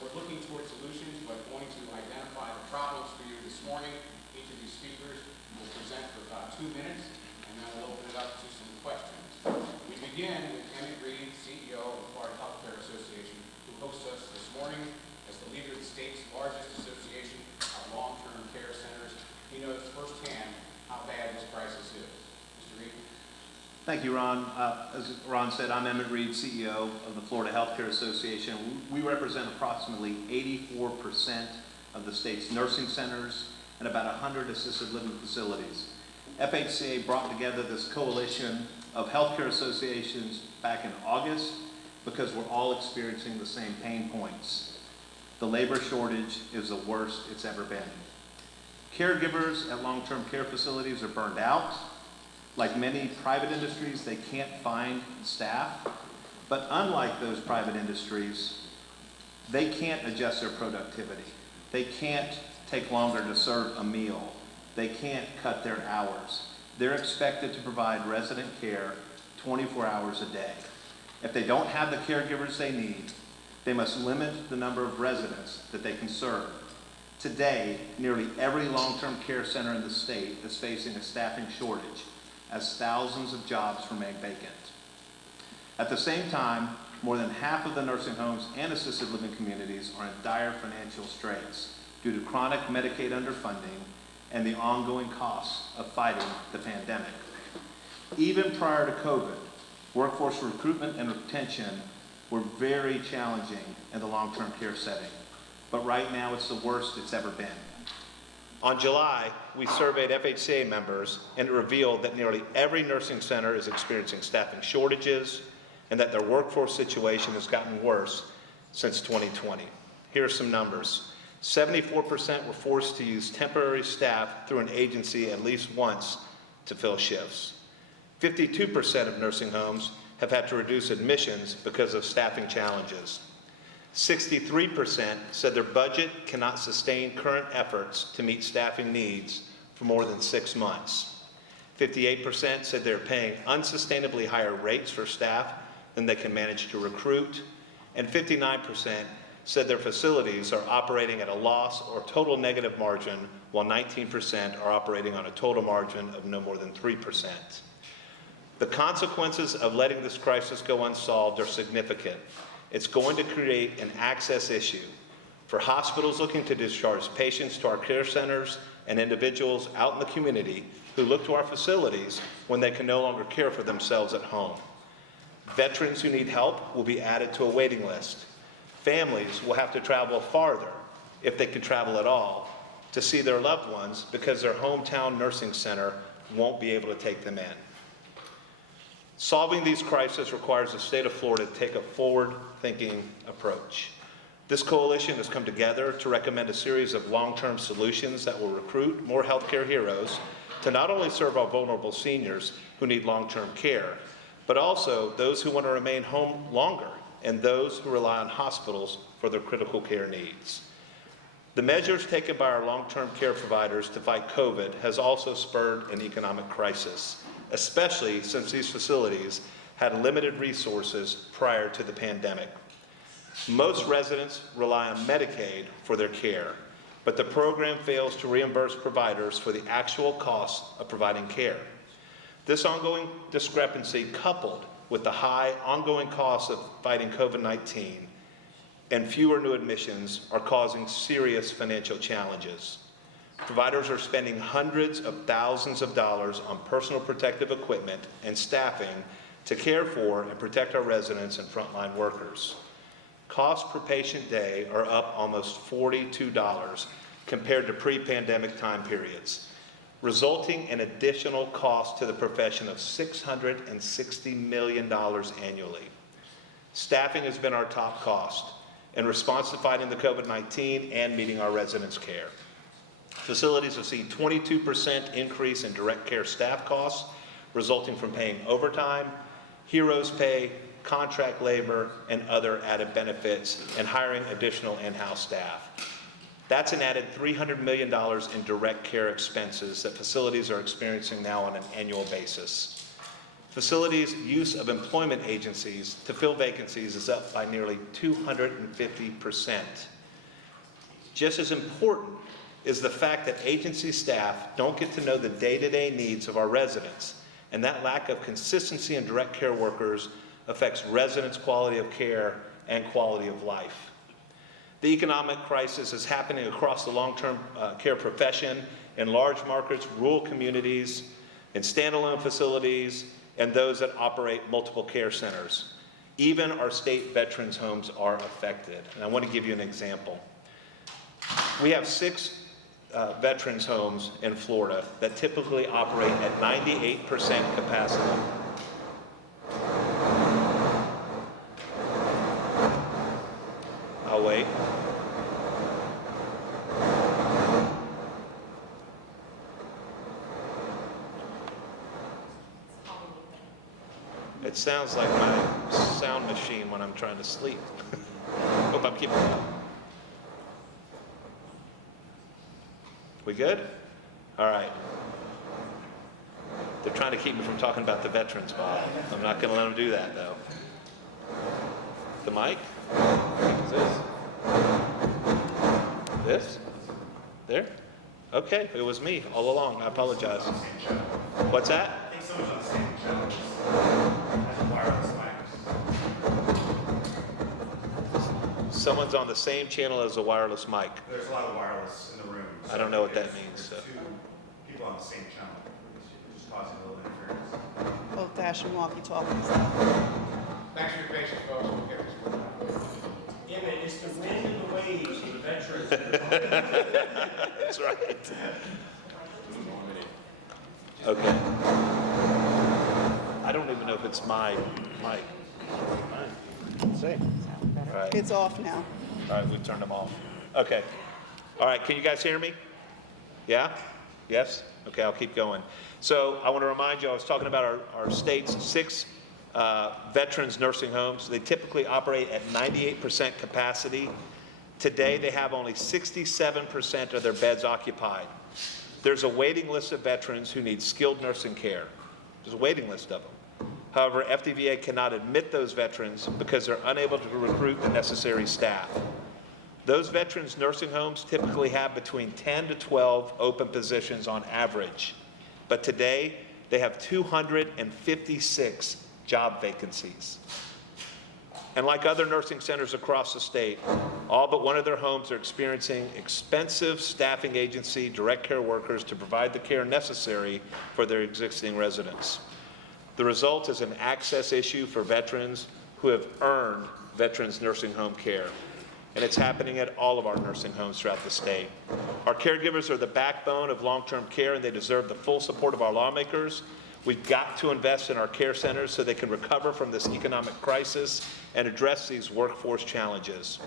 we're looking towards solutions, but going to identify the problems for you this morning. Each of these speakers will present for about 2 minutes, and then we'll open it up to some questions. We begin with Emmy, CEO of the Florida Healthcare Association, who hosts us this morning as the leader of the state's largest association of long-term care centers. He knows firsthand how bad this crisis is. Mr. Reed. Thank you, Ron. As Ron said, I'm Emmett Reed, CEO of the Florida Healthcare Association. We represent approximately 84% of the state's nursing centers and about 100 assisted living facilities. FHCA brought together this coalition of healthcare associations back in August because we're all experiencing the same pain points. The labor shortage is the worst it's ever been. Caregivers at long-term care facilities are burned out. Like many private industries, they can't find staff. But unlike those private industries, they can't adjust their productivity. They can't take longer to serve a meal. They can't cut their hours. They're expected to provide resident care 24 hours a day. If they don't have the caregivers they need, they must limit the number of residents that they can serve. Today, nearly every long-term care center in the state is facing a staffing shortage as thousands of jobs remain vacant. At the same time, more than half of the nursing homes and assisted living communities are in dire financial straits due to chronic Medicaid underfunding and the ongoing costs of fighting the pandemic. Even prior to COVID, workforce recruitment and retention were very challenging in the long-term care setting, but right now it's the worst it's ever been. On July, we surveyed FHCA members and it revealed that nearly every nursing center is experiencing staffing shortages and that their workforce situation has gotten worse since 2020. Here are some numbers. 74% were forced to use temporary staff through an agency at least once to fill shifts. 52% of nursing homes have had to reduce admissions because of staffing challenges. 63% said their budget cannot sustain current efforts to meet staffing needs for more than 6 months. 58% said they're paying unsustainably higher rates for staff than they can manage to recruit. And 59% said their facilities are operating at a loss or total negative margin, while 19% are operating on a total margin of no more than 3%. The consequences of letting this crisis go unsolved are significant. It's going to create an access issue for hospitals looking to discharge patients to our care centers and individuals out in the community who look to our facilities when they can no longer care for themselves at home. Veterans who need help will be added to a waiting list. Families will have to travel farther, if they can travel at all, to see their loved ones because their hometown nursing center won't be able to take them in. Solving these crises requires the state of Florida to take a forward-thinking approach. This coalition has come together to recommend a series of long-term solutions that will recruit more healthcare heroes to not only serve our vulnerable seniors who need long-term care, but also those who want to remain home longer and those who rely on hospitals for their critical care needs. The measures taken by our long-term care providers to fight COVID has also spurred an economic crisis, especially since these facilities had limited resources prior to the pandemic. Most residents rely on Medicaid for their care, but the program fails to reimburse providers for the actual cost of providing care. This ongoing discrepancy, coupled with the high ongoing costs of fighting COVID-19 and fewer new admissions, are causing serious financial challenges. Providers are spending hundreds of thousands of dollars on personal protective equipment and staffing to care for and protect our residents and frontline workers. Costs per patient day are up almost $42 compared to pre-pandemic time periods, resulting in additional costs to the profession of $660 million annually. Staffing has been our top cost in response to fighting the COVID-19 and meeting our residents' care. Facilities have seen 22% increase in direct care staff costs, resulting from paying overtime, heroes pay, contract labor, and other added benefits, and hiring additional in-house staff. That's an added $300 million in direct care expenses that facilities are experiencing now on an annual basis. Facilities' use of employment agencies to fill vacancies is up by nearly 250%. Just as important is the fact that agency staff don't get to know the day-to-day needs of our residents, and that lack of consistency in direct care workers affects residents' quality of care and quality of life. The economic crisis is happening across the long-term care profession in large markets, rural communities, in standalone facilities, and those that operate multiple care centers. Even our state veterans' homes are affected. And I want to give you an example. We have 6 veterans' homes in Florida that typically operate at 98% capacity. I'll wait. It sounds like my sound machine when I'm trying to sleep. Hope I'm keeping up. We good? All right. They're trying to keep me from talking about the veterans, Bob. I'm not going to let them do that, though. The mic? Is this? There? Okay, it was me all along. I apologize. What's that? I think someone's on the same channel as a wireless mic. Someone's on the same channel as a wireless mic. There's a lot of wireless in the room. I don't know what that means. There's So. 2 people on the same channel, which is causing a little interference. Old-fashioned walkie-talkie stuff. Thanks for your patience, folks. We'll get this worked out. Emmy, it's the wind and the waves of the veterans. That's right. Okay. I don't even know if it's my mic. Let's see. All right. It's off now. All right, we've turned them off. Okay. All right, can you guys hear me? Yeah? Yes? Okay, I'll keep going. So I want to remind you, I was talking about our state's 6 veterans nursing homes. They typically operate at 98% capacity. Today, they have only 67% of their beds occupied. There's a waiting list of veterans who need skilled nursing care. There's a waiting list of them. However, FDVA cannot admit those veterans because they're unable to recruit the necessary staff. Those veterans nursing homes typically have between 10 to 12 open positions on average. But today, they have 256 job vacancies. And like other nursing centers across the state, all but one of their homes are experiencing expensive staffing agency direct care workers to provide the care necessary for their existing residents. The result is an access issue for veterans who have earned veterans nursing home care. And it's happening at all of our nursing homes throughout the state. Our caregivers are the backbone of long-term care, and they deserve the full support of our lawmakers. We've got to invest in our care centers so they can recover from this economic crisis and address these workforce challenges.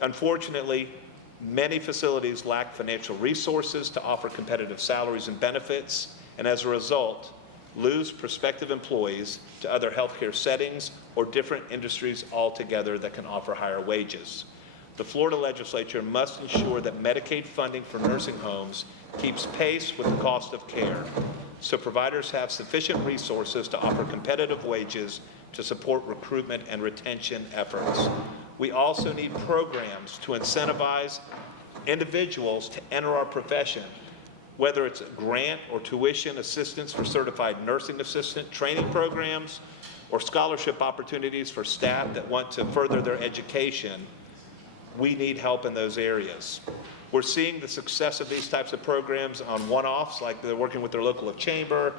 Unfortunately, many facilities lack financial resources to offer competitive salaries and benefits, and as a result, lose prospective employees to other healthcare settings or different industries altogether that can offer higher wages. The Florida legislature must ensure that Medicaid funding for nursing homes keeps pace with the cost of care, so providers have sufficient resources to offer competitive wages to support recruitment and retention efforts. We also need programs to incentivize individuals to enter our profession, whether it's a grant or tuition assistance for certified nursing assistant training programs or scholarship opportunities for staff that want to further their education. We need help in those areas. We're seeing the success of these types of programs on one-offs, like they're working with their local chamber,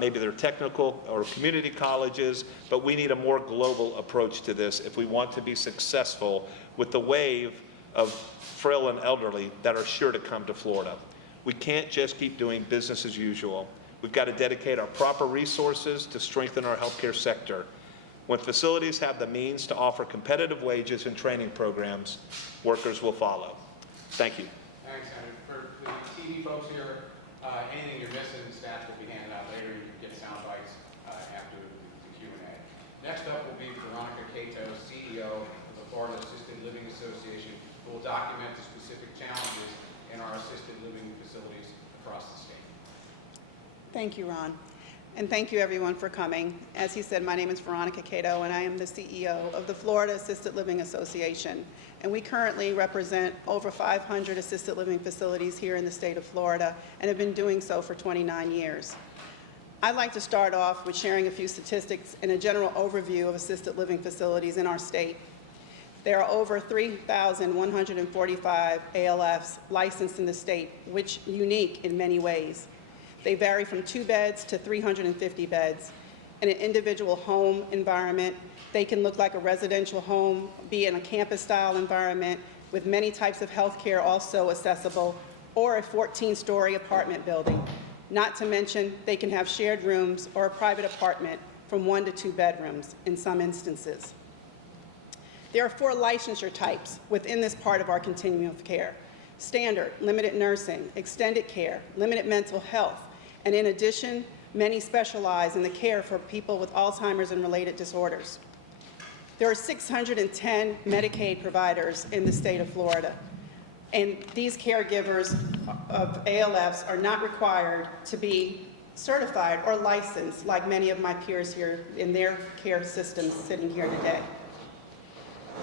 maybe their technical or community colleges, but we need a more global approach to this if we want to be successful with the wave of frail and elderly that are sure to come to Florida. We can't just keep doing business as usual. We've got to dedicate our proper resources to strengthen our healthcare sector. When facilities have the means to offer competitive wages and training programs, workers will follow. Thank you. Thanks, Senator. For the TV folks here, anything you're missing, stats will be handed out later. You can get sound bites after the Q&A. Next up will be Veronica Cato, CEO of the Florida Assisted Living Association, who will document the specific challenges in our assisted living facilities across the state. Thank you, Ron. And thank you, everyone, for coming. As he said, my name is Veronica Cato, and I am the CEO of the Florida Assisted Living Association. And we currently represent over 500 assisted living facilities here in the state of Florida and have been doing so for 29 years. I'd like to start off with sharing a few statistics and a general overview of assisted living facilities in our state. There are over 3,145 ALFs licensed in the state, which is unique in many ways. They vary from 2 beds to 350 beds. In an individual home environment, they can look like a residential home, be in a campus-style environment with many types of health care also accessible, or a 14-story apartment building. Not to mention, they can have shared rooms or a private apartment from 1 to 2 bedrooms in some instances. There are 4 licensure types within this part of our continuum of care: standard, limited nursing, extended care, limited mental health, and in addition, many specialize in the care for people with Alzheimer's and related disorders. There are 610 Medicaid providers in the state of Florida, and these caregivers of ALFs are not required to be certified or licensed like many of my peers here in their care systems sitting here today.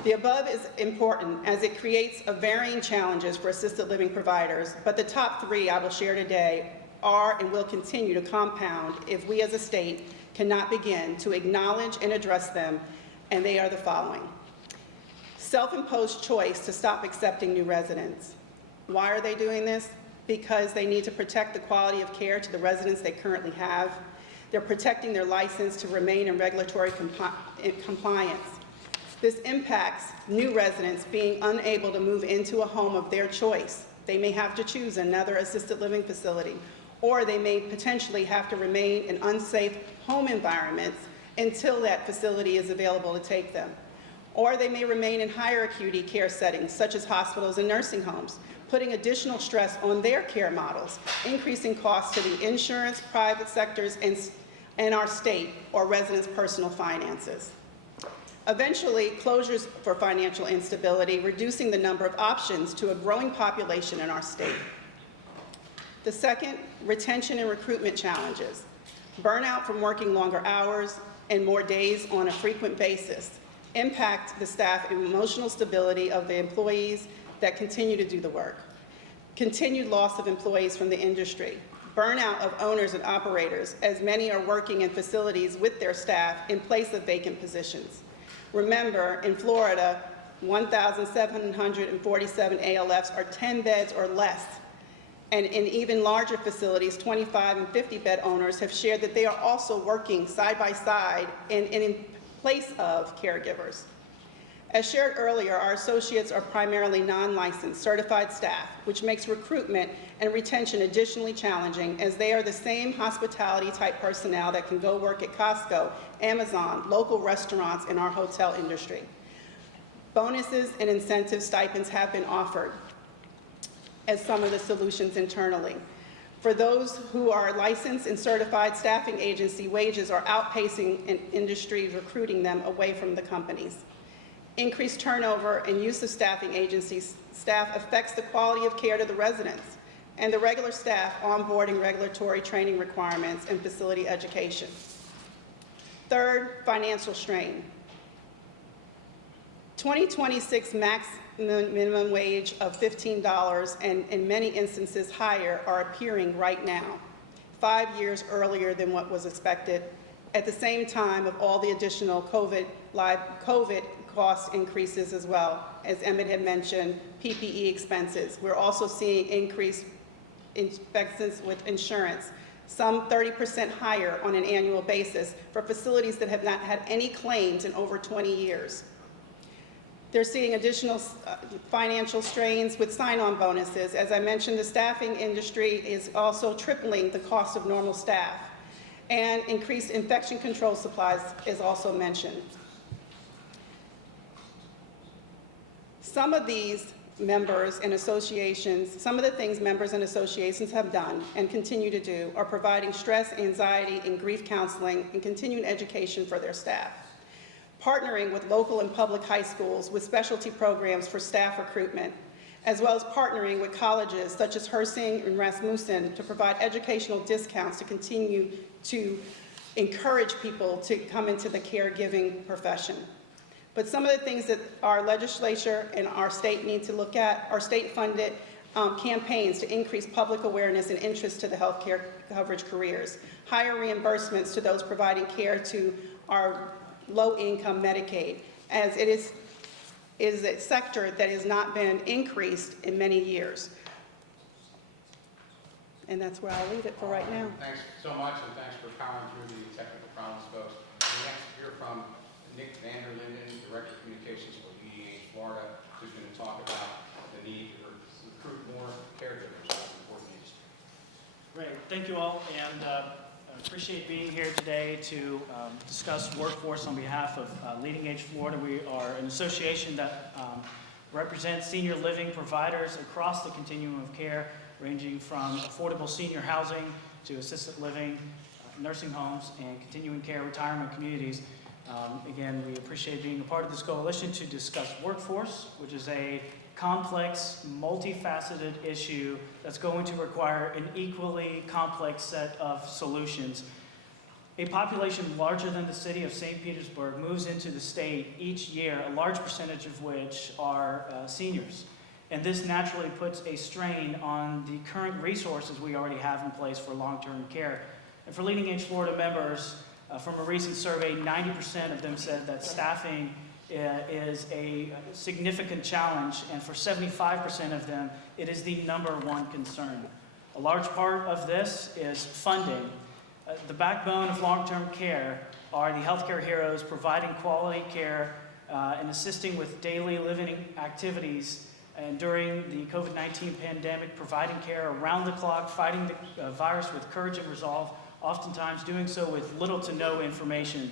The above is important as it creates varying challenges for assisted living providers, but the top 3 I will share today are and will continue to compound if we as a state cannot begin to acknowledge and address them, and they are the following. Self-imposed choice to stop accepting new residents. Why are they doing this? Because they need to protect the quality of care to the residents they currently have. They're protecting their license to remain in regulatory compliance. This impacts new residents being unable to move into a home of their choice. They may have to choose another assisted living facility, or they may potentially have to remain in unsafe home environments until that facility is available to take them. Or they may remain in higher acuity care settings, such as hospitals and nursing homes, putting additional stress on their care models, increasing costs to the insurance, private sectors, and our state or residents' personal finances. Eventually, closures for financial instability, reducing the number of options to a growing population in our state. The second, retention and recruitment challenges. Burnout from working longer hours and more days on a frequent basis impact the staff and emotional stability of the employees that continue to do the work. Continued loss of employees from the industry. Burnout of owners and operators, as many are working in facilities with their staff in place of vacant positions. Remember, in Florida, 1,747 ALFs are 10 beds or less. And in even larger facilities, 25 and 50 bed owners have shared that they are also working side by side and in place of caregivers. As shared earlier, our associates are primarily non-licensed certified staff, which makes recruitment and retention additionally challenging, as they are the same hospitality type personnel that can go work at Costco, Amazon, local restaurants, and our hotel industry. Bonuses and incentive stipends have been offered as some of the solutions internally. For those who are licensed and certified staffing agency, wages are outpacing industry recruiting them away from the companies. Increased turnover and use of staffing agencies staff affects the quality of care to the residents and the regular staff onboarding regulatory training requirements and facility education. Third, financial strain. 2026 minimum wage of $15 and in many instances higher are appearing right now, 5 years earlier than what was expected, at the same time of all the additional COVID cost increases as well. As Emmett had mentioned, PPE expenses. We're also seeing increased expenses with insurance, some 30% higher on an annual basis for facilities that have not had any claims in over 20 years. They're seeing additional financial strains with sign-on bonuses. As I mentioned, the staffing industry is also tripling the cost of normal staff, and increased infection control supplies is also mentioned. Some of these members and associations, some of the things members and associations have done and continue to do are providing stress, anxiety, and grief counseling and continuing education for their staff. Partnering with local and public high schools with specialty programs for staff recruitment, as well as partnering with colleges such as Hersing and Rasmussen to provide educational discounts to continue to encourage people to come into the caregiving profession. But some of the things that our legislature and our state need to look at are state-funded campaigns to increase public awareness and interest to the healthcare coverage careers, higher reimbursements to those providing care to our low-income Medicaid, as it is a sector that has not been increased in many years. And that's where I'll leave it for right now. Thanks so much, and thanks for powering through the technical problems, folks. We next hear from Nick Vanderlinden, Director of Communications for UDH Florida, who's going to talk about the need to recruit more caregivers. That's an important industry. Great, thank you all, and I appreciate being here today to discuss workforce on behalf of Leading Age Florida. We are an association that represents senior living providers across the continuum of care, ranging from affordable senior housing to assisted living, nursing homes, and continuing care retirement communities. Again, we appreciate being a part of this coalition to discuss workforce, which is a complex, multifaceted issue that's going to require an equally complex set of solutions. A population larger than the city of St. Petersburg moves into the state each year, a large percentage of which are seniors. And this naturally puts a strain on the current resources we already have in place for long-term care. And for Leading Age Florida members, from a recent survey, 90% of them said that staffing is a significant challenge, and for 75% of them, it is the #1 concern. A large part of this is funding. The backbone of long-term care are the healthcare heroes providing quality care and assisting with daily living activities, and during the COVID-19 pandemic, providing care around the clock, fighting the virus with courage and resolve, oftentimes doing so with little to no information.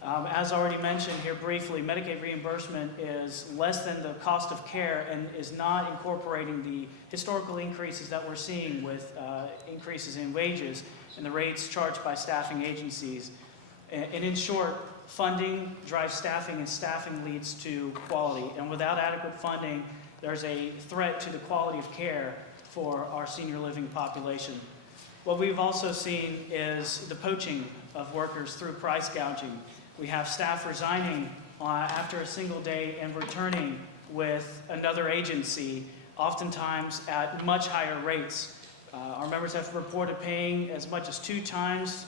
As already mentioned here briefly, Medicaid reimbursement is less than the cost of care and is not incorporating the historical increases that we're seeing with increases in wages and the rates charged by staffing agencies. And in short, funding drives staffing, and staffing leads to quality. And without adequate funding, there's a threat to the quality of care for our senior living population. What we've also seen is the poaching of workers through price gouging. We have staff resigning after a single day and returning with another agency, oftentimes at much higher rates. Our members have reported paying as much as 2 times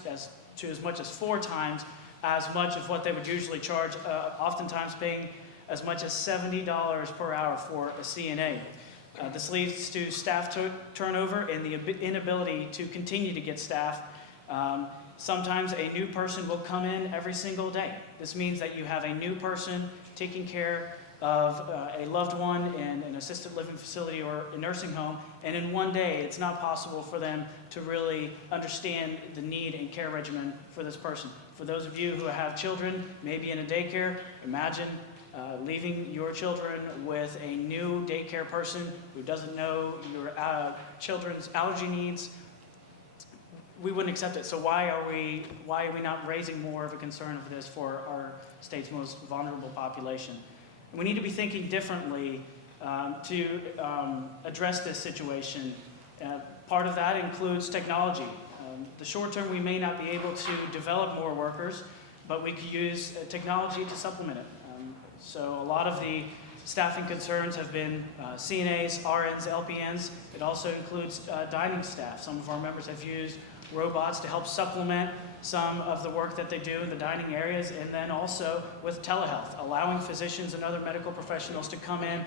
to as much as 4 times as much of what they would usually charge, oftentimes paying as much as $70 per hour for a CNA. This leads to staff turnover and the inability to continue to get staff. Sometimes a new person will come in every single day. This means that you have a new person taking care of a loved one in an assisted living facility or a nursing home, and in one day it's not possible for them to really understand the need and care regimen for this person. For those of you who have children, maybe in a daycare, imagine leaving your children with a new daycare person who doesn't know your children's allergy needs. We wouldn't accept it. So why are we not raising more of a concern of this for our state's most vulnerable population? And we need to be thinking differently to address this situation. Part of that includes technology. The short term, we may not be able to develop more workers, but we could use technology to supplement it. So a lot of the staffing concerns have been CNAs, RNs, LPNs. It also includes dining staff. Some of our members have used robots to help supplement some of the work that they do in the dining areas, and then also with telehealth, allowing physicians and other medical professionals to come in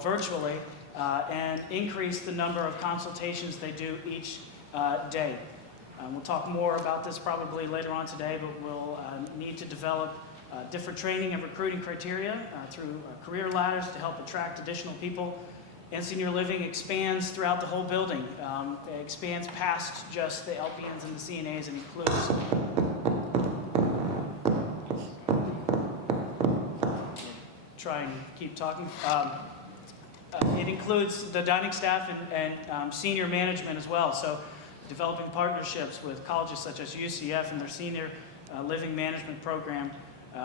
virtually and increase the number of consultations they do each day. We'll talk more about this probably later on today, but we'll need to develop different training and recruiting criteria through career ladders to help attract additional people. And senior living expands throughout the whole building. It expands past just the LPNs and the CNAs and includes try and keep talking. It includes the dining staff and senior management as well. So developing partnerships with colleges such as UCF and their senior living management program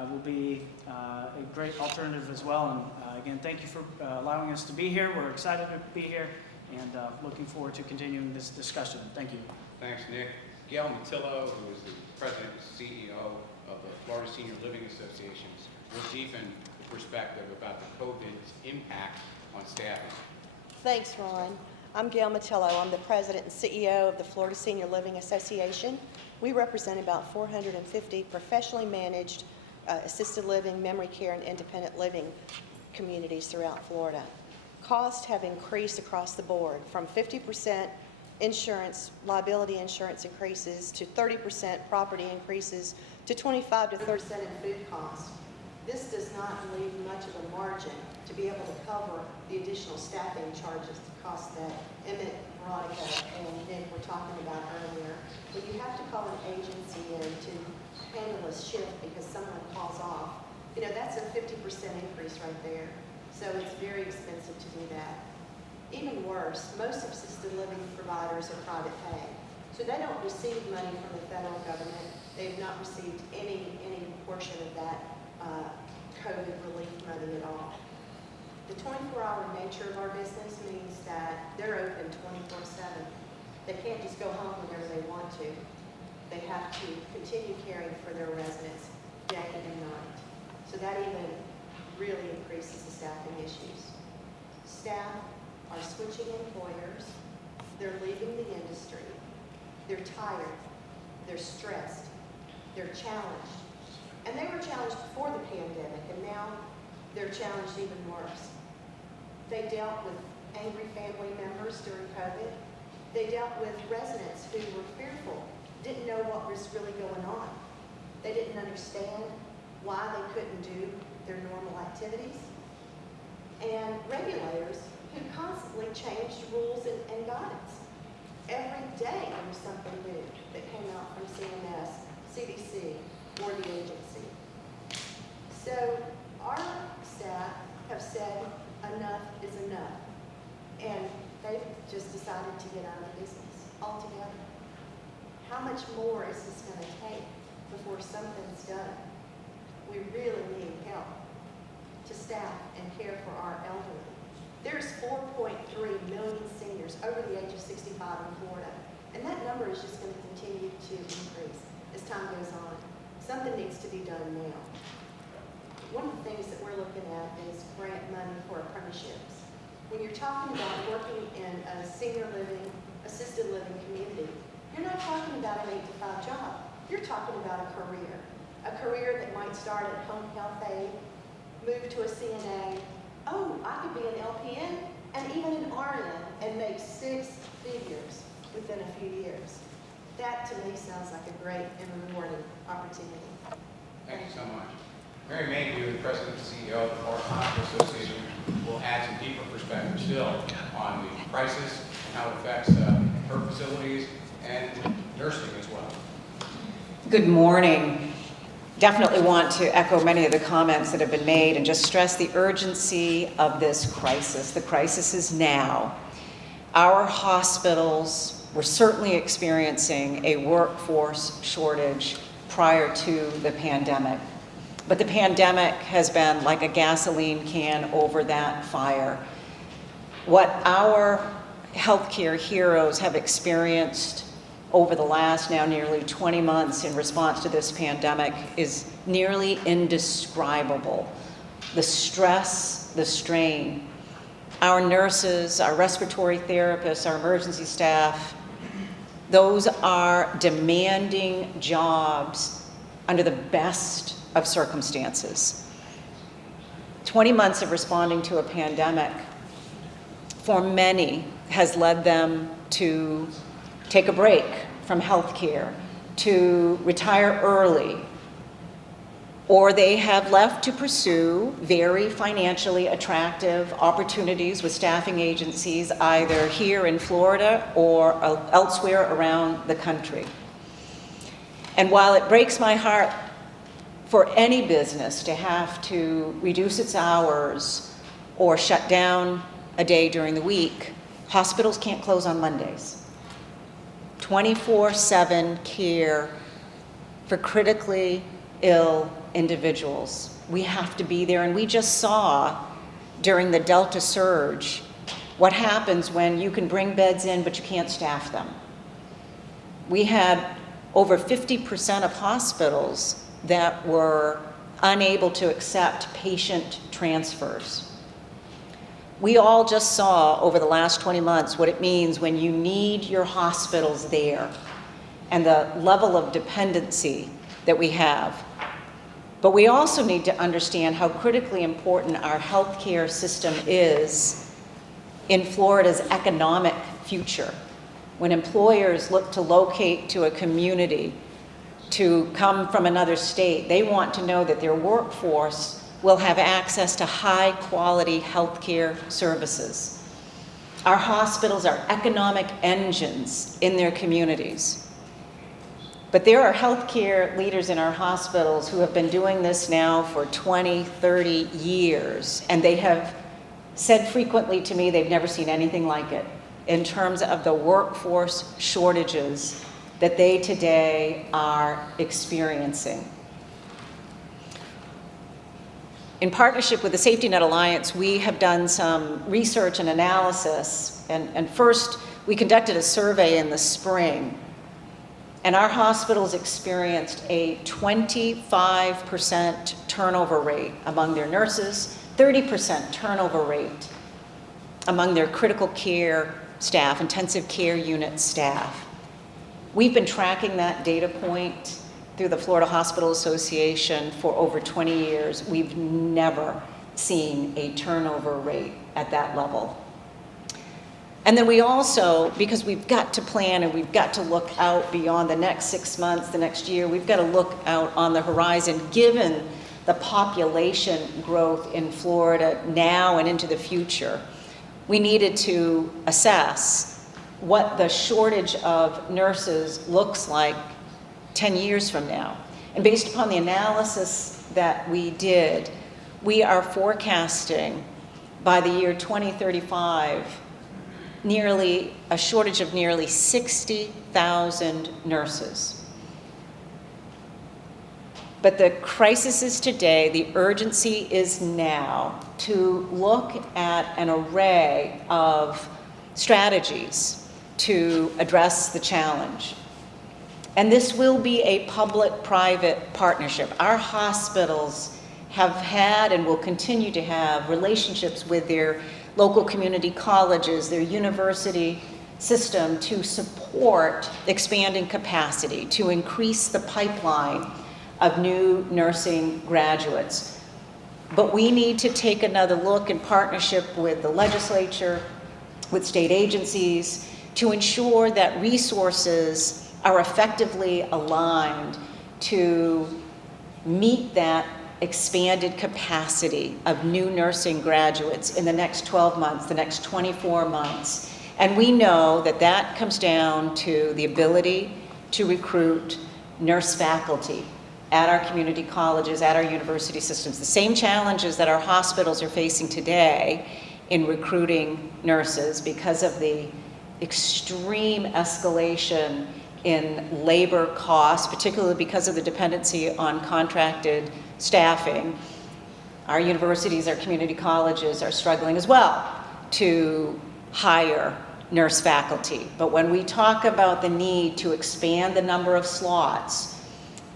will be a great alternative as well. And again, thank you for allowing us to be here. We're excited to be here and looking forward to continuing this discussion. Thank you. Thanks, Nick. Gail Matillo, who is the President and CEO of the Florida Senior Living Association, will deepen the perspective about the COVID's impact on staffing. Thanks, Ron. I'm Gail Matillo. I'm the President and CEO of the Florida Senior Living Association. We represent about 450 professionally managed assisted living, memory care, and independent living communities throughout Florida. Costs have increased across the board, from 50% insurance, liability insurance increases, to 30% property increases, to 25 to 30% in food costs. This does not leave much of a margin to be able to cover the additional staffing charges, the costs that Emmett, Veronica, and Nick were talking about earlier. When you have to call an agency in to handle a shift because someone calls off, that's a 50% increase right there. So it's very expensive to do that. Even worse, most assisted living providers are private pay. So they don't receive money from the federal government. They've not received any portion of that COVID relief money at all. The 24-hour nature of our business means that they're open 24/7. They can't just go home whenever they want to. They have to continue caring for their residents day and night. So that even really increases the staffing issues. Staff are switching employers. They're leaving the industry. They're tired. They're stressed. They're challenged. And they were challenged before the pandemic, and now they're challenged even worse. They dealt with angry family members during COVID. They dealt with residents who were fearful, didn't know what was really going on. They didn't understand why they couldn't do their normal activities. And regulators who constantly changed rules and guidance. Every day there was something new that came out from CMS, CDC, or the agency. So our staff have said enough is enough. And they've just decided to get out of the business altogether. How much more is this going to take before something's done? We really need help to staff and care for our elderly. There's 4.3 million seniors over the age of 65 in Florida, and that number is just going to continue to increase as time goes on. Something needs to be done now. One of the things that we're looking at is grant money for apprenticeships. When you're talking about working in a senior living, assisted living community, you're not talking about an 8-to-5 job. You're talking about a career that might start at home health aide, move to a CNA. Oh, I could be an LPN and even an RN and make 6 figures within a few years. That to me sounds like a great and rewarding opportunity. Thank you so much. Mary Mayhew, the President and CEO of the Florida Hospital Association, will add some deeper perspective still on the crisis and how it affects her facilities and nursing as well. Good morning. Definitely want to echo many of the comments that have been made and just stress the urgency of this crisis. The crisis is now. Our hospitals were certainly experiencing a workforce shortage prior to the pandemic. But the pandemic has been like a gasoline can over that fire. What our healthcare heroes have experienced over the last now nearly 20 months in response to this pandemic is nearly indescribable. The stress, the strain. Our nurses, our respiratory therapists, our emergency staff, those are demanding jobs under the best of circumstances. 20 months of responding to a pandemic for many has led them to take a break from healthcare, to retire early, or they have left to pursue very financially attractive opportunities with staffing agencies either here in Florida or elsewhere around the country. And while it breaks my heart for any business to have to reduce its hours or shut down a day during the week, hospitals can't close on Mondays. 24/7 care for critically ill individuals. We have to be there, and we just saw during the Delta surge what happens when you can bring beds in but you can't staff them. We had over 50% of hospitals that were unable to accept patient transfers. We all just saw over the last 20 months what it means when you need your hospitals there and the level of dependency that we have. But we also need to understand how critically important our healthcare system is in Florida's economic future. When employers look to locate to a community, to come from another state, they want to know that their workforce will have access to high-quality healthcare services. Our hospitals are economic engines in their communities. But there are healthcare leaders in our hospitals who have been doing this now for 20, 30 years, and they have said frequently to me they've never seen anything like it in terms of the workforce shortages that they today are experiencing. In partnership with the Safety Net Alliance, we have done some research and analysis, and first we conducted a survey in the spring, and our hospitals experienced a 25% turnover rate among their nurses, 30% turnover rate among their critical care staff, intensive care unit staff. We've been tracking that data point through the Florida Hospital Association for over 20 years. We've never seen a turnover rate at that level. And then we also, because we've got to plan and we've got to look out beyond the next 6 months, the next year, we've got to look out on the horizon, given the population growth in Florida now and into the future. We needed to assess what the shortage of nurses looks like 10 years from now. And based upon the analysis that we did, we are forecasting by the year 2035 nearly a shortage of nearly 60,000 nurses. But the crisis is today, the urgency is now to look at an array of strategies to address the challenge. And this will be a public-private partnership. Our hospitals have had and will continue to have relationships with their local community colleges, their university system to support expanding capacity, to increase the pipeline of new nursing graduates. But we need to take another look in partnership with the legislature, with state agencies, to ensure that resources are effectively aligned to meet that expanded capacity of new nursing graduates in the next 12 months, the next 24 months. And we know that that comes down to the ability to recruit nurse faculty at our community colleges, at our university systems. The same challenges that our hospitals are facing today in recruiting nurses because of the extreme escalation in labor costs, particularly because of the dependency on contracted staffing. Our universities, our community colleges are struggling as well to hire nurse faculty. But when we talk about the need to expand the number of slots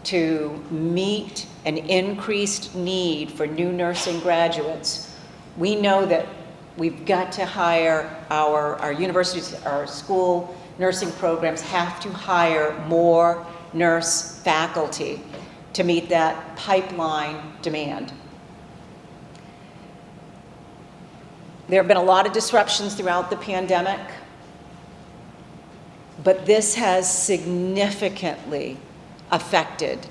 to meet an increased need for new nursing graduates, we know that we've got to hire our universities, our school nursing programs have to hire more nurse faculty to meet that pipeline demand. There have been a lot of disruptions throughout the pandemic, but this has significantly affected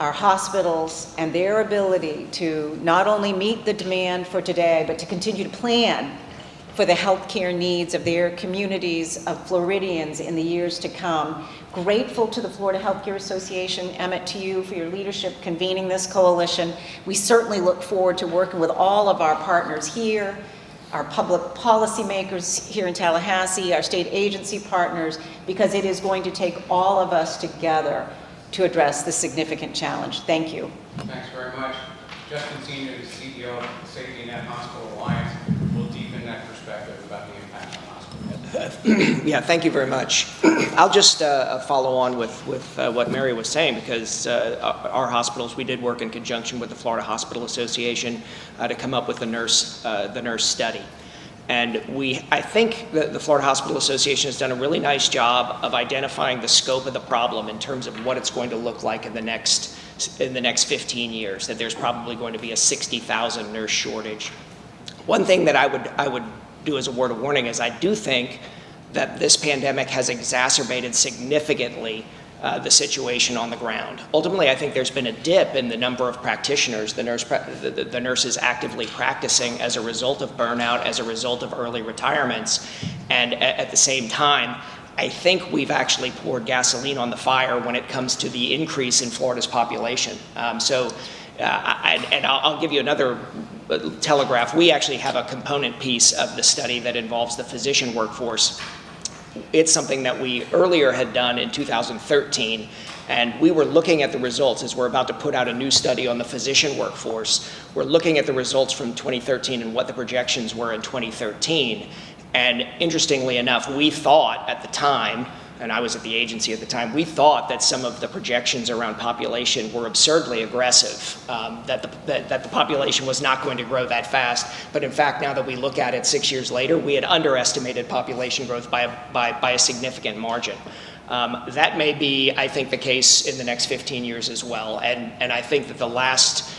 our hospitals and their ability to not only meet the demand for today, but to continue to plan for the healthcare needs of their communities of Floridians in the years to come. Grateful to the Florida Healthcare Association, Emmett, to you for your leadership convening this coalition. We certainly look forward to working with all of our partners here, our public policymakers here in Tallahassee, our state agency partners, because it is going to take all of us together to address the significant challenge. Thank you. Thanks very much. Justin Senior, the CEO of the Safety Net Hospital Alliance, will deepen that perspective about the impact on hospitals. Yeah, thank you very much. I'll just follow on with what Mary was saying, because our hospitals, we did work in conjunction with the Florida Hospital Association to come up with the nurse study. And I think the Florida Hospital Association has done a really nice job of identifying the scope of the problem in terms of what it's going to look like in the next 15 years, that there's probably going to be a 60,000 nurse shortage. One thing that I would do as a word of warning is I do think that this pandemic has exacerbated significantly the situation on the ground. Ultimately, I think there's been a dip in the number of practitioners, the nurses actively practicing as a result of burnout, as a result of early retirements. And at the same time, I think we've actually poured gasoline on the fire when it comes to the increase in Florida's population. I'll give you another telegraph. We actually have a component piece of the study that involves the physician workforce. It's something that we earlier had done in 2013, and we were looking at the results as we're about to put out a new study on the physician workforce. We're looking at the results from 2013 and what the projections were in 2013. And interestingly enough, we thought at the time, and I was at the agency at the time, we thought that some of the projections around population were absurdly aggressive, that the population was not going to grow that fast. But in fact, now that we look at it 6 years later, we had underestimated population growth by a significant margin. That may be, I think, the case in the next 15 years as well. And I think that the last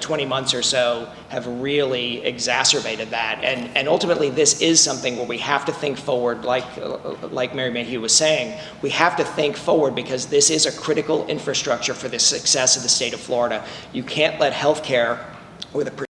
20 months or so have really exacerbated that. And ultimately, this is something where we have to think forward, like Mary Mayhew was saying. We have to think forward because this is a critical infrastructure for the success of the state of Florida. You can't let healthcare or the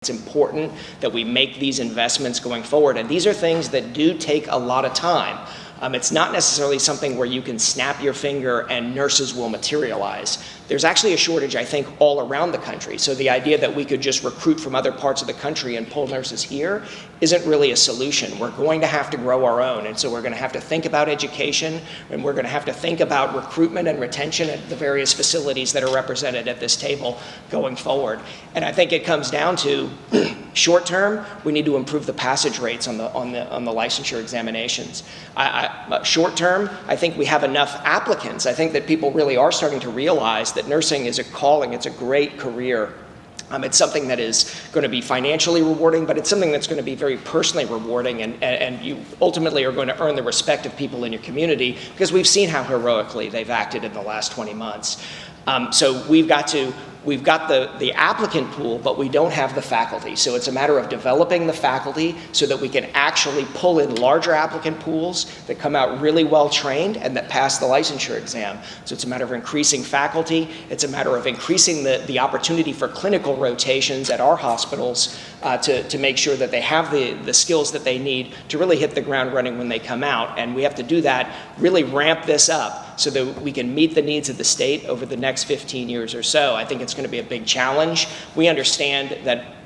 It's important that we make these investments going forward. And these are things that do take a lot of time. It's not necessarily something where you can snap your finger and nurses will materialize. There's actually a shortage, I think, all around the country. So the idea that we could just recruit from other parts of the country and pull nurses here isn't really a solution. We're going to have to grow our own. And so we're going to have to think about education, and we're going to have to think about recruitment and retention at the various facilities that are represented at this table going forward. And I think it comes down to short term, we need to improve the passage rates on the licensure examinations. Short term, I think we have enough applicants. I think that people really are starting to realize that nursing is a calling, it's a great career. It's something that is going to be financially rewarding, but it's something that's going to be very personally rewarding, and you ultimately are going to earn the respect of people in your community because we've seen how heroically they've acted in the last 20 months. So we've got the applicant pool, but we don't have the faculty. So it's a matter of developing the faculty so that we can actually pull in larger applicant pools that come out really well trained and that pass the licensure exam. So it's a matter of increasing faculty. It's a matter of increasing the opportunity for clinical rotations at our hospitals to make sure that they have the skills that they need to really hit the ground running when they come out. And we have to do that, really ramp this up so that we can meet the needs of the state over the next 15 years or so. I think it's going to be a big challenge. We understand that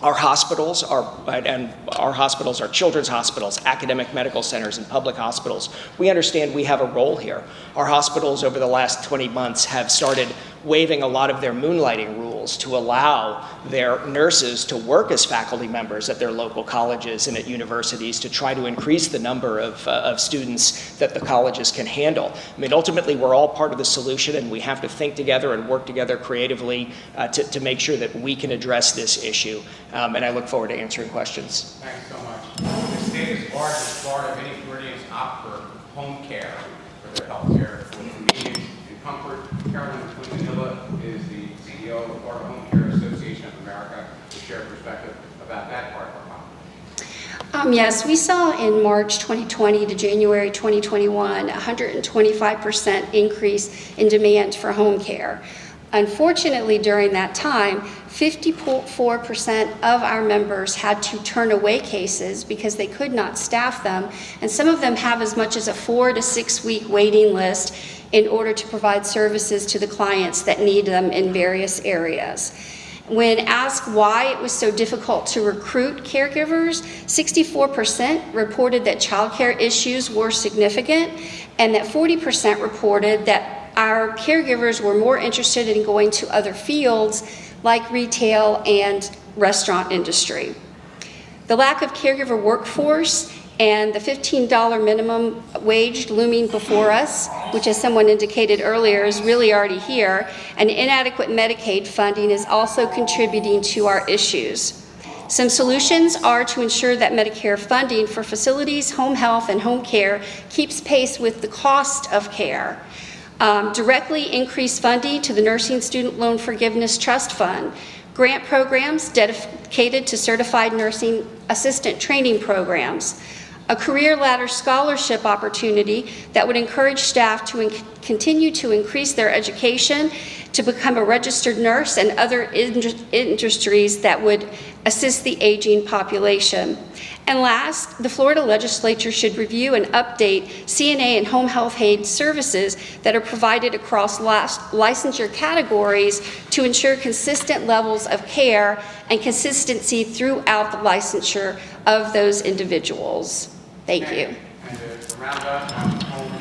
our hospitals are children's hospitals, academic medical centers, and public hospitals. We understand we have a role here. Our hospitals over the last 20 months have started waiving a lot of their moonlighting rules to allow their nurses to work as faculty members at their local colleges and at universities to try to increase the number of students that the colleges can handle. I mean, ultimately, we're all part of the solution, and we have to think together and work together creatively to make sure that we can address this issue. And I look forward to answering questions. Thanks so much. The state is large as Florida. Many Floridians opt for home care for their health care, for convenience and comfort. Carolyn Quintanilla is the CEO of the Florida Home Care Association of America to share perspective about that part of our conference. Yes, we saw in March 2020 to January 2021 a 125% increase in demand for home care. Unfortunately, during that time, 54% of our members had to turn away cases because they could not staff them, and some of them have as much as a 4 to 6 week waiting list in order to provide services to the clients that need them in various areas. When asked why it was so difficult to recruit caregivers, 64% reported that childcare issues were significant, and that 40% reported that our caregivers were more interested in going to other fields like retail and restaurant industry. The lack of caregiver workforce and the $15 minimum wage looming before us, which as someone indicated earlier is really already here, and inadequate Medicaid funding is also contributing to our issues. Some solutions are to ensure that Medicare funding for facilities, home health, and home care keeps pace with the cost of care. Directly increase funding to the Nursing Student Loan Forgiveness Trust Fund, grant programs dedicated to certified nursing assistant training programs, a career ladder scholarship opportunity that would encourage staff to continue to increase their education to become a registered nurse, and other industries that would assist the aging population. And last, the Florida legislature should review and update CNA and home health aid services that are provided across licensure categories to ensure consistent levels of care and consistency throughout the licensure of those individuals. Thank you. And to round up on the home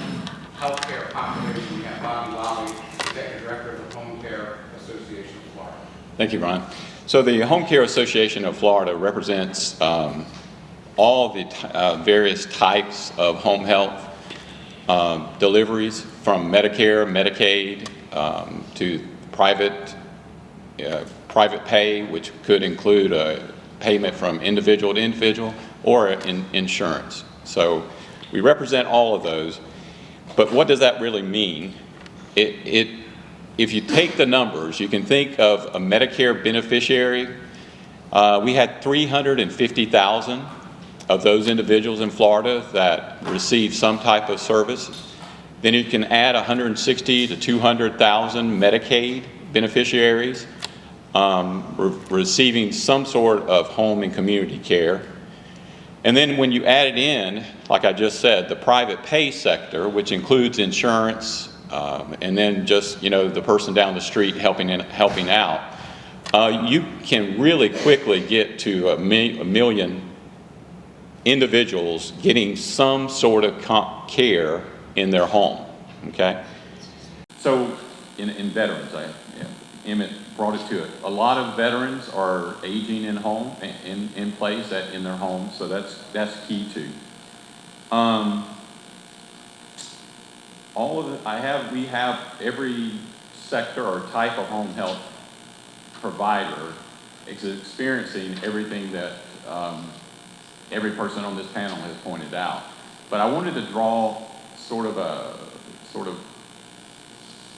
health care population, we have Bobby Lally, Executive Director of the Home Care Association of Florida. Thank you, Ron. So the Home Care Association of Florida represents all the various types of home health deliveries, from Medicare, Medicaid, to private pay, which could include a payment from individual to individual, or insurance. So we represent all of those. But what does that really mean? If you take the numbers, you can think of a Medicare beneficiary. We had 350,000 of those individuals in Florida that receive some type of service. Then you can add 160 to 200,000 Medicaid beneficiaries receiving some sort of home and community care. And then when you add it in, like I just said, the private pay sector, which includes insurance, and then just, the person down the street helping out, you can really quickly get to a million individuals getting some sort of care in their home, okay? So in veterans, Emmett brought it to it. A lot of veterans are aging in home, in place in their homes, so that's key too. We have every sector or type of home health provider is experiencing everything that every person on this panel has pointed out. But I wanted to draw sort of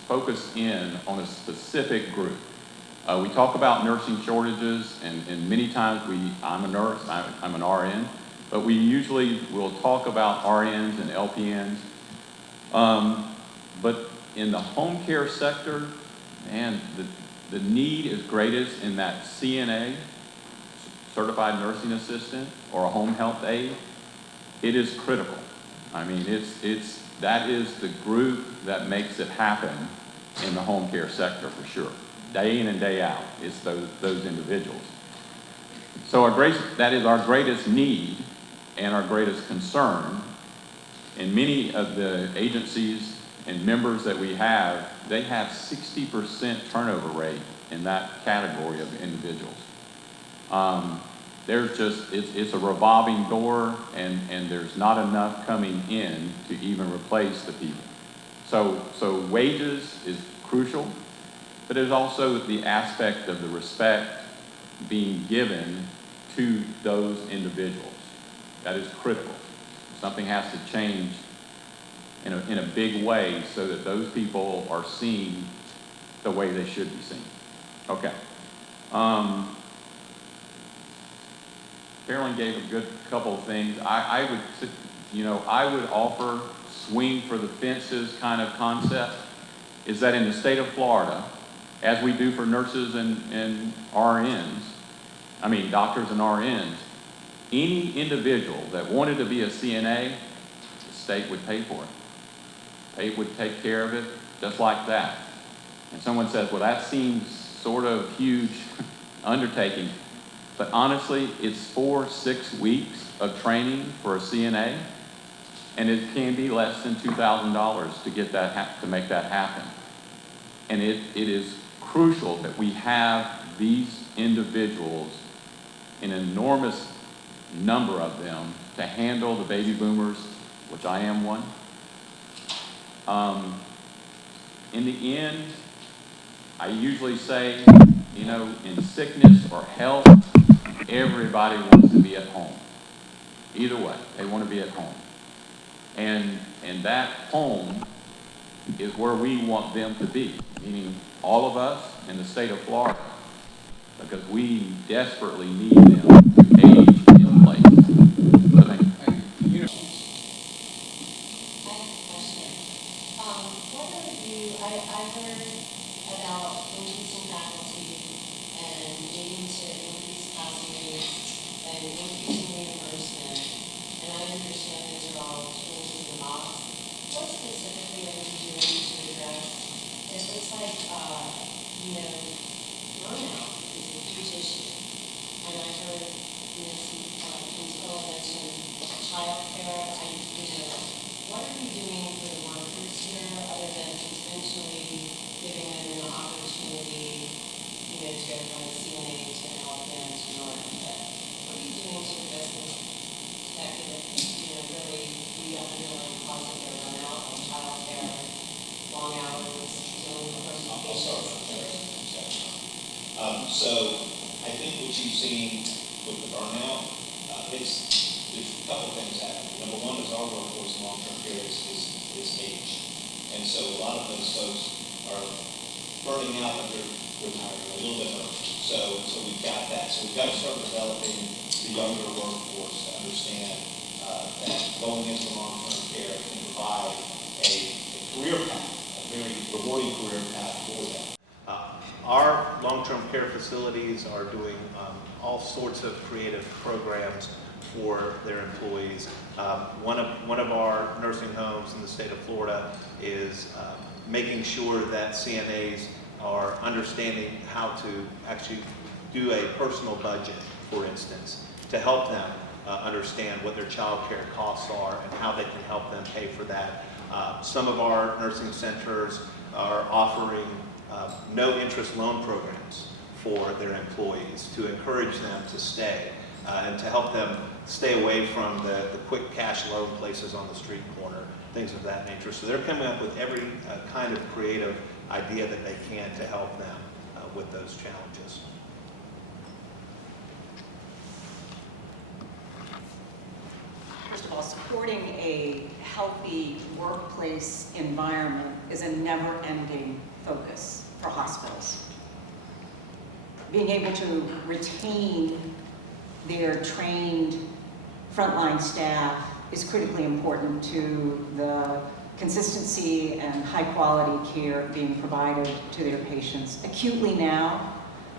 focus in on a specific group. We talk about nursing shortages, and many times I'm a nurse, I'm an RN, but we usually will talk about RNs and LPNs. But in the home care sector, man, the need is greatest in that CNA, certified nursing assistant, or a home health aide. It is critical. I mean, that is the group that makes it happen in the home care sector for sure. Day in and day out, it's those individuals. So that is our greatest need and our greatest concern. And many of the agencies and members that we have, they have 60% turnover rate in that category of individuals. It's a revolving door, and there's not enough coming in to even replace the people. So wages is crucial, but there's also the aspect of the respect being given to those individuals. That is critical. Something has to change in a big way so that those people are seen the way they should be seen. Okay. Carolyn gave a good couple of things. I would offer swing for the fences kind of concept, is that in the state of Florida, as we do for nurses and doctors and RNs, any individual that wanted to be a CNA, the state would pay for it. State would take care of it just like that. And someone says, well, that seems sort of huge undertaking. But honestly, it's 4-6 weeks of training for a CNA, and it can be less than $2,000 to get that to make that happen. And it is crucial that we have these individuals, an enormous number of them, to handle the baby boomers, which I am one. In the end, I usually say, you know, in sickness or health, everybody wants to be at home. Either way, they want to be at home. And that home is where we want them to be, meaning all of us in the state of Florida, because we desperately need them to age in place. So thank you. I heard about increasing faculty and needing to increase passing rates and increasing reimbursement, and I understand these are all changes in the box. What specifically are you doing to address? It looks like, burnout is a huge issue, and I heard Ms. Quintel mention childcare. What are you doing for the workers here other than intentionally giving them an opportunity, to go from a CNA to an LPN to an RN? What are you doing to address this that could, really be the underlying cause of their burnout, like childcare, long hours, dealing with personal patients? So I think what you've seen with the burnout, there's a couple things happening. Number one is our workforce in long-term care is age. And so a lot of those folks are burning out, but they're retiring a little bit early. So we've got that. So we've got to start developing the younger workforce to understand that going into long-term care can provide a career path, a very rewarding career path for them. Our long-term care facilities are doing all sorts of creative programs for their employees. One of our nursing homes in the state of Florida is making sure that CNAs are understanding how to actually do a personal budget, for instance, to help them understand what their child care costs are and how they can help them pay for that. Some of our nursing centers are offering no interest loan programs for their employees to encourage them to stay and to help them stay away from the quick cash loan places on the street corner, things of that nature. So they're coming up with every kind of creative idea that they can to help them with those challenges. First of all, supporting a healthy workplace environment is a never-ending focus for hospitals. Being able to retain their trained frontline staff is critically important to the consistency and high-quality care being provided to their patients. Acutely now,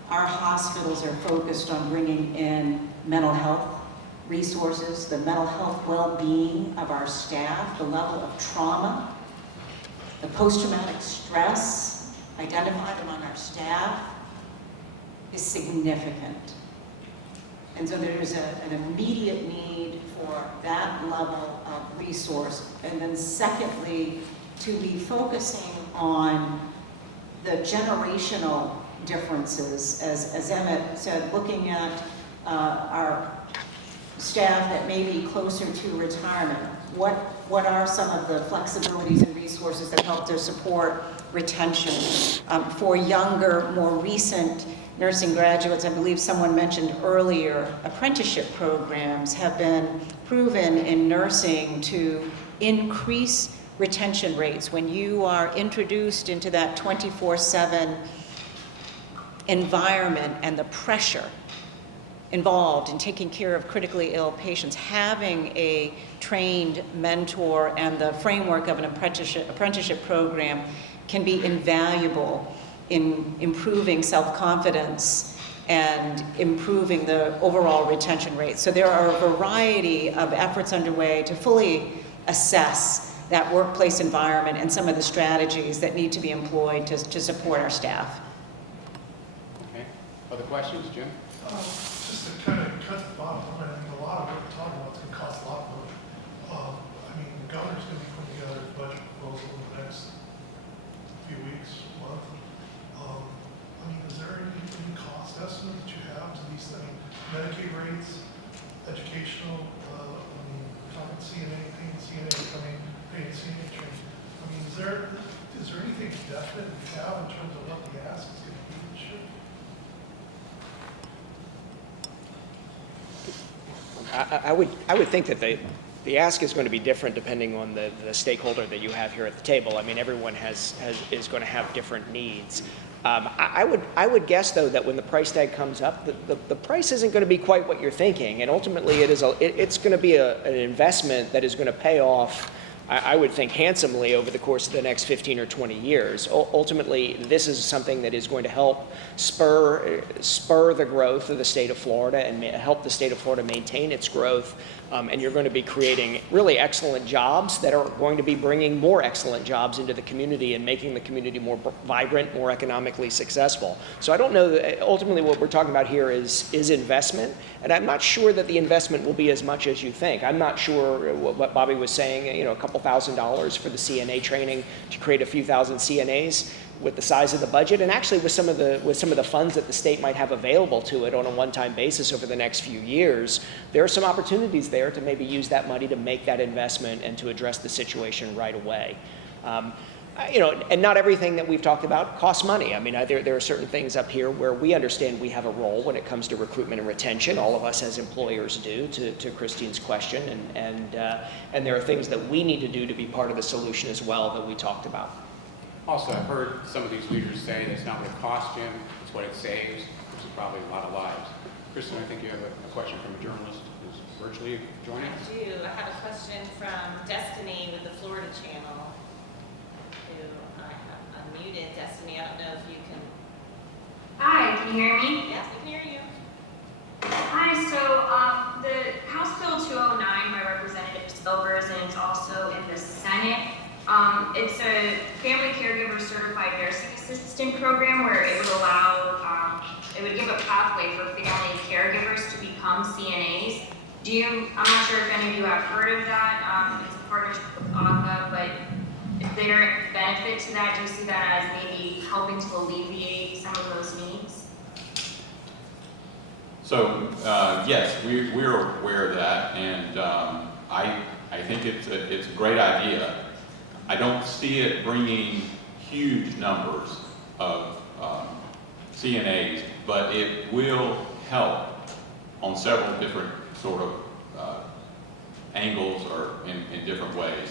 our hospitals are focused on bringing in mental health resources, the mental health well-being of our staff, the level of trauma, the post-traumatic stress identified among our staff is significant. And so there is an immediate need for that level of resource. And then secondly, to be focusing on the generational differences, as Emmett said, looking at our staff that may be closer to retirement. What are some of the flexibilities and resources that help to support retention? For younger, more recent nursing graduates, I believe someone mentioned earlier, apprenticeship programs have been proven in nursing to increase retention rates. When you are introduced into that 24/7 environment and the pressure involved in taking care of critically ill patients, having a trained mentor and the framework of an apprenticeship program can be invaluable in improving self-confidence and improving the overall retention rate. So there are a variety of efforts underway to fully assess that workplace environment and some of the strategies that need to be employed to support our staff. Okay. Other questions, Jim? Just to kind of cut the bottom line, I mean, a lot of what we're talking about is going to cost a lot of money. I mean, the governor's going to be putting together a budget proposal in the next few weeks, month. I mean, is there any cost estimate that you have to these things? Medicaid rates, educational, I mean, talking CNA, paying CNA, paying CNA training. I mean, is there anything definite you have in terms of what the ask is going to be this year? I would think that the ask is going to be different depending on the stakeholder that you have here at the table. I mean, everyone is going to have different needs. I would guess, though, that when the price tag comes up, the price isn't going to be quite what you're thinking, and ultimately it's going to be an investment that is going to pay off, I would think, handsomely over the course of the next 15 or 20 years. Ultimately, this is something that is going to help spur the growth of the state of Florida and help the state of Florida maintain its growth. And you're going to be creating really excellent jobs that are going to be bringing more excellent jobs into the community and making the community more vibrant, more economically successful. So I don't know that ultimately what we're talking about here is investment, and I'm not sure that the investment will be as much as you think. I'm not sure what Bobby was saying, you know, a couple $1,000s for the CNA training to create a few thousand CNAs with the size of the budget, and actually with some of the funds that the state might have available to it on a one-time basis over the next few years, there are some opportunities there to maybe use that money to make that investment and to address the situation right away. You know, and not everything that we've talked about costs money. I mean, there are certain things up here where we understand we have a role when it comes to recruitment and retention. All of us as employers do, to Christine's question, and there are things that we need to do to be part of the solution as well that we talked about. Also, I've heard some of these leaders say that's not what it costs, Jim, it's what it saves, which is probably a lot of lives. Kristen, I think you have a question from a journalist who's virtually joining us. I do. I have a question from Destiny with the Florida Channel, who I have unmuted. Destiny, I don't know if you can... Hi, can you hear me? Yes, we can hear you. Hi, so the House Bill 209 by Representative Silvers, and it's also in the Senate. It's a family caregiver certified nursing assistant program where it would allow, it would give a pathway for family caregivers to become CNAs. I'm not sure if any of you have heard of that. It's a partnership with ACA, but is there a benefit to that? Do you see that as maybe helping to alleviate some of those needs? So, yes, we're aware of that, and I think it's a great idea. I don't see it bringing huge numbers of CNAs, but it will help on several different sort of angles or in different ways.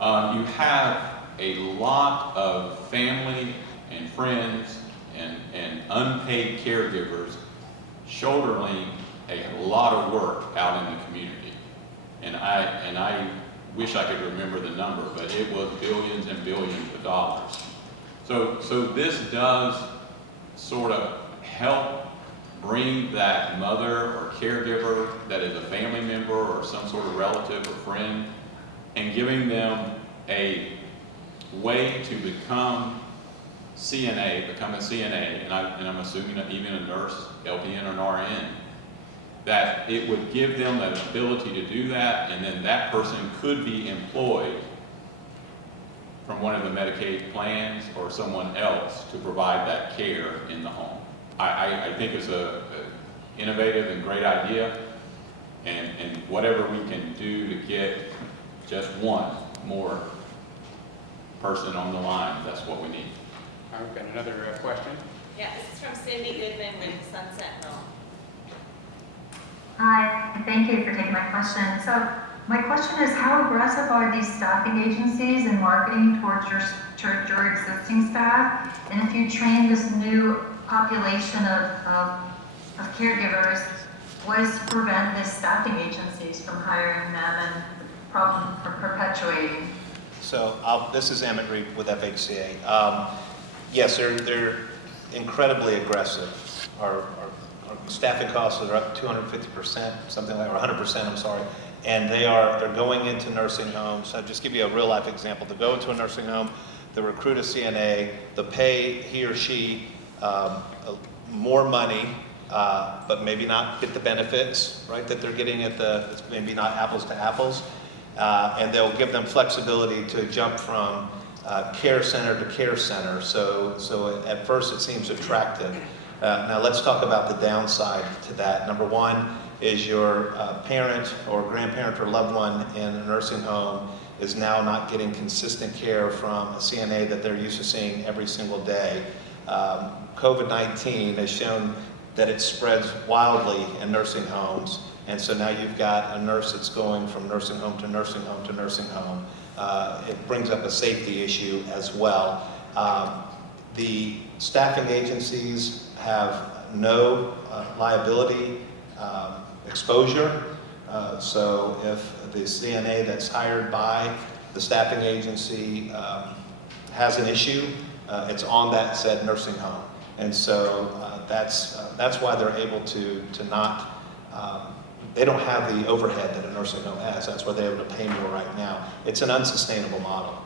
You have a lot of family and friends and unpaid caregivers shouldering a lot of work out in the community. And I wish I could remember the number, but it was billions and billions of dollars. So this does sort of help bring that mother or caregiver that is a family member or some sort of relative or friend, and giving them a way to become a CNA, and I'm assuming that even a nurse, LPN or an RN, that it would give them that ability to do that, and then that person could be employed from one of the Medicaid plans or someone else to provide that care in the home. I think it's a innovative and great idea, and whatever we can do to get just one more person on the line, that's what we need. All right, we've got another question. Yeah, this is from Cindy Goodman with Sun Sentinel. Hi, thank you for taking my question. So my question is, how aggressive are these staffing agencies in marketing towards your existing staff? And if you train this new population of caregivers, what is to prevent these staffing agencies from hiring them and the problem from perpetuating? So this is Emmett Reed with FHCA. Yes, they're incredibly aggressive. Our staffing costs are up 250%, something like, or 100%, I'm sorry. And they're going into nursing homes. I'll just give you a real life example. To go into a nursing home, they recruit a CNA, they pay he or she more money, but maybe not get the benefits, right, that they're getting at it's maybe not apples to apples. And they'll give them flexibility to jump from care center to care center. So at first it seems attractive. Now let's talk about the downside to that. Number one is your parent or grandparent or loved one in a nursing home is now not getting consistent care from a CNA that they're used to seeing every single day. COVID-19 has shown that it spreads wildly in nursing homes, and so now you've got a nurse that's going from nursing home to nursing home to nursing home. It brings up a safety issue as well. The staffing agencies have no liability exposure. So if the CNA that's hired by the staffing agency has an issue, it's on that said nursing home. And so that's why they're able to not, they don't have the overhead that a nursing home has. That's why they're able to pay more right now. It's an unsustainable model.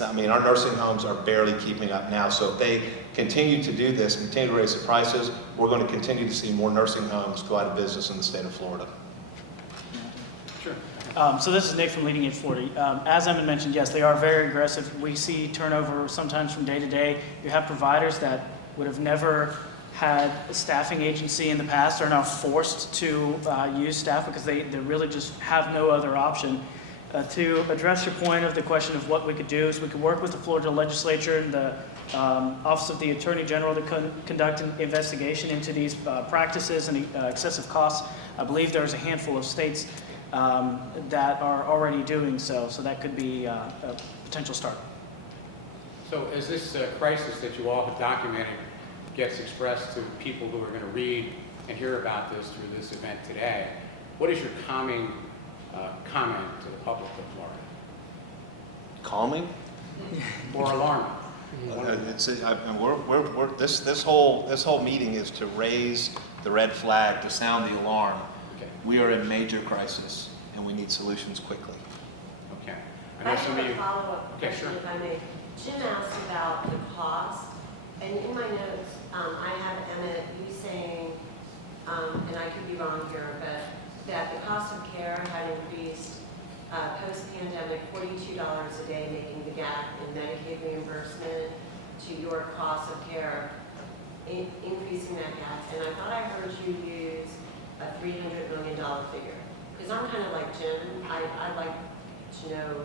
I mean, our nursing homes are barely keeping up now. So if they continue to do this, continue to raise the prices, we're going to continue to see more nursing homes go out of business in the state of Florida. Sure. So this is Nick from Leading Edge Florida. As Emma mentioned, yes, they are very aggressive. We see turnover sometimes from day to day. You have providers that would have never had a staffing agency in the past are now forced to use staff because they really just have no other option. To address your point of the question of what we could do is we could work with the Florida legislature and the Office of the Attorney General to conduct an investigation into these practices and excessive costs. I believe there's a handful of states that are already doing so, so that could be a potential start. So as this crisis that you all have documented gets expressed to people who are going to read and hear about this through this event today, what is your calming comment to the public of Florida? Calming? Or alarming? This whole meeting is to raise the red flag, to sound the alarm. Okay. We are in major crisis, and we need solutions quickly. Okay. I have a follow-up Okay, question, sure. if I may. Jim asked about the cost, and in my notes, I have Emmett, you saying, and I could be wrong here, but that the cost of care had increased post-pandemic $42 a day, making the gap in Medicaid reimbursement to your cost of care, increasing that gap. And I thought I heard you use a $300 million figure. Because I'm kind of like Jim, I'd like to know.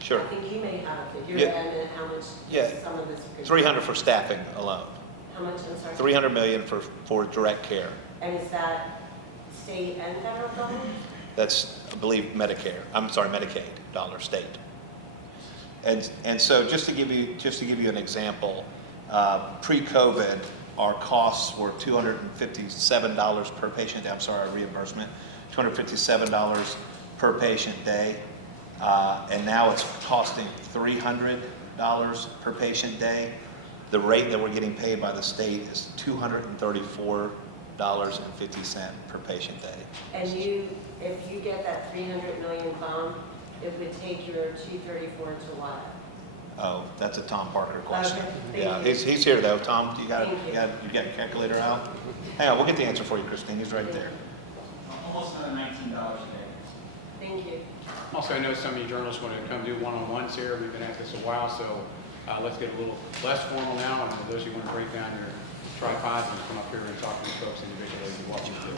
Sure. I think you may have a figure, Yeah. and then how much Yeah. some of this could 300 for staffing alone. How much, I'm sorry? 300 million for direct care. And is that state and federal dollars? That's, I believe, Medicaid dollar state. And so just to give you an example, pre-COVID, our costs were $257 per patient day. I'm sorry, reimbursement, $257 per patient day, and now it's costing $300 per patient day. The rate that we're getting paid by the state is $234.50 per patient day. And if you get that 300 million bump, it would take your 234 to what? Oh, that's a Tom Parker question. Okay, Yeah, thank you. he's here though. Tom, you got Thank you. your calculator out? Hang on, we'll get the answer for you, Christine. He's right there. Almost another $19 a day. Thank you. Also, I know some of you journalists want to come do one-on-ones here. We've been at this a while, so let's get a little less formal now. And for those who want to break down your tripods and come up here and talk to these folks individually, you're welcome to do it.